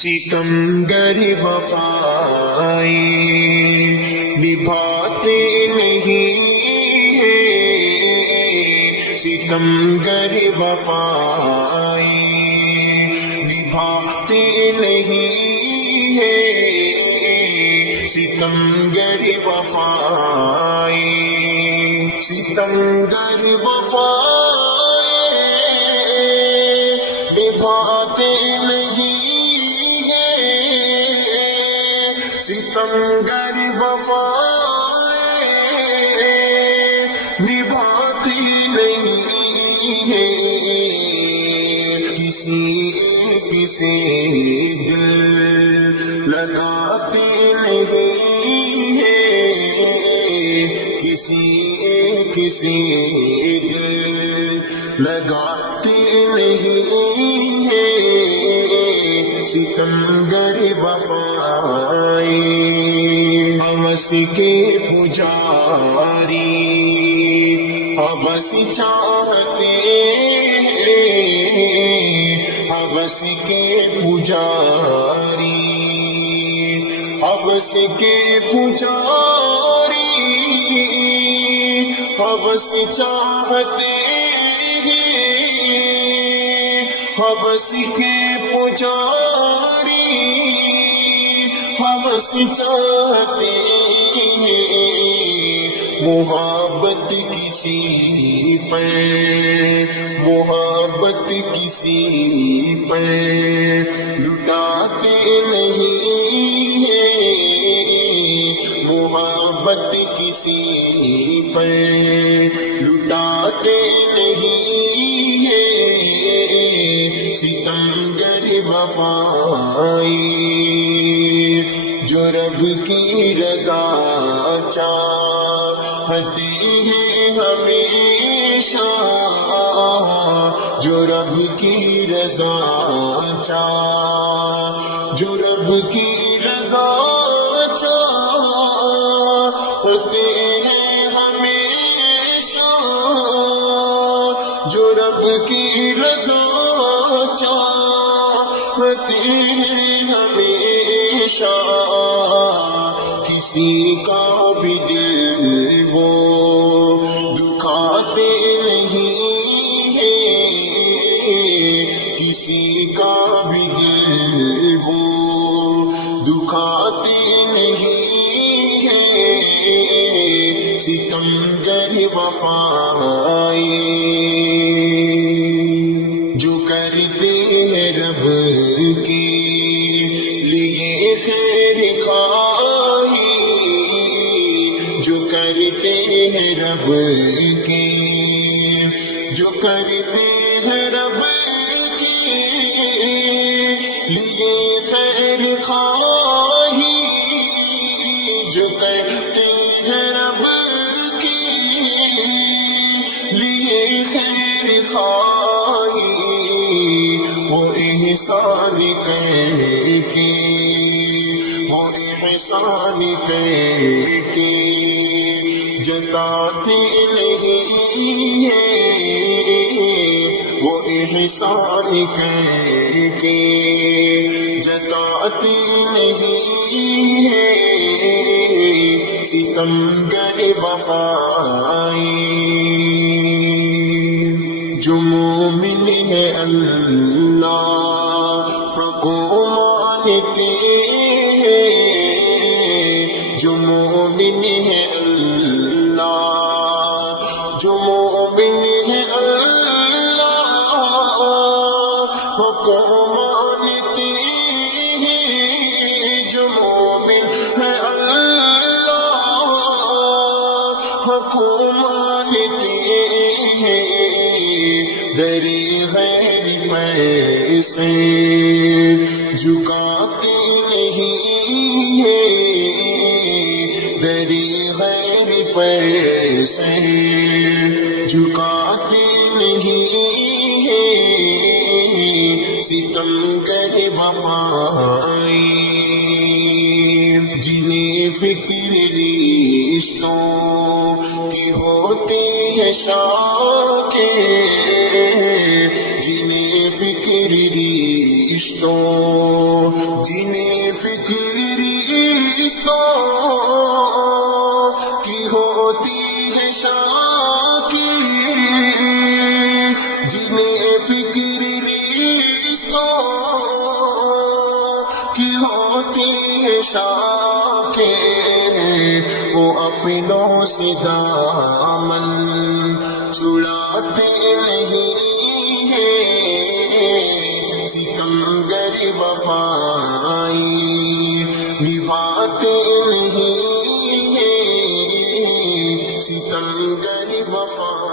ستمگر وفائیں نبھاتے نہیں ہیں، ستمگر وفائیں نبھاتے نہیں ہیں، ستمگر وفائیں ستمگر وفائیں نبھاتے نہیں، ستمگر وفائیں نبھاتی نہیں ہیں، کسی سے دل لگاتے نہیں ہیں، کسی سے دل لگاتے نہیں ہیں، ستمگر وفائیں ہوس کے پجاری ہوس چاہتے ہوس کے پجاری ہوس کے پجاری ہوس چاہتے ہوس کے پجاری ہوس چاہتے محبت کسی پر محبت کسی پر لٹاتے نہیں ہیں، محبت کسی پر لٹاتے نہیں ہیں، ستمگر وفائیں جو رب کی رضا چاہتے ہیں ہمیشہ، جو رب کی رضا جو رب کی رضا چاہتے ہیں ہمیشہ، جو رب کی رضا چاہتے ہیں ہمیشہ، کسی کا بھی دل وہ دکھاتے نہیں ہیں، کسی کا بھی دل وہ دکھاتے نہیں ہیں، ستمگر وفائیں جو کرتے ہیں رب کے لیے خیر خواہی، جو کرتے ہیں رب کے جو کرتے ہیں رب کے لیے خیر خواہی، جو کرتے ہیں رب کے لیے خیر خواہی، وہ احسان کر کے وہ احسان کر کے جتاتے نہیں ہیں، وہ احسان کر کے جتاتے نہیں ہیں، ستمگر وفائیں جو مومن ہے اللہ کو مانتے ہیں، جو مومن ہے اللہ جو مومن ہے اللہ کو مانتے ہیں، جو مومن ہے اللہ کو مانتے ہیں، دری غیر پر سے جھکاتے نہیں ہیں، دری غیر پر سے جھکاتے نہیں ہیں، ستمگر وفائیں جنہیں فکر رشتوں کی ہوتی ہے شاکر، جنہیں فکر رشتوں جنہیں فکر رشتوں کی ہوتی ہے شاکی، جنہیں فکر رشتوں کی ہوتی ہے شاکی، وہ اپنوں سے دامن چھڑاتے نہیں ہیں، ستمگر وفائی نبھاتے نہیں ہیں، ستمگر وفائی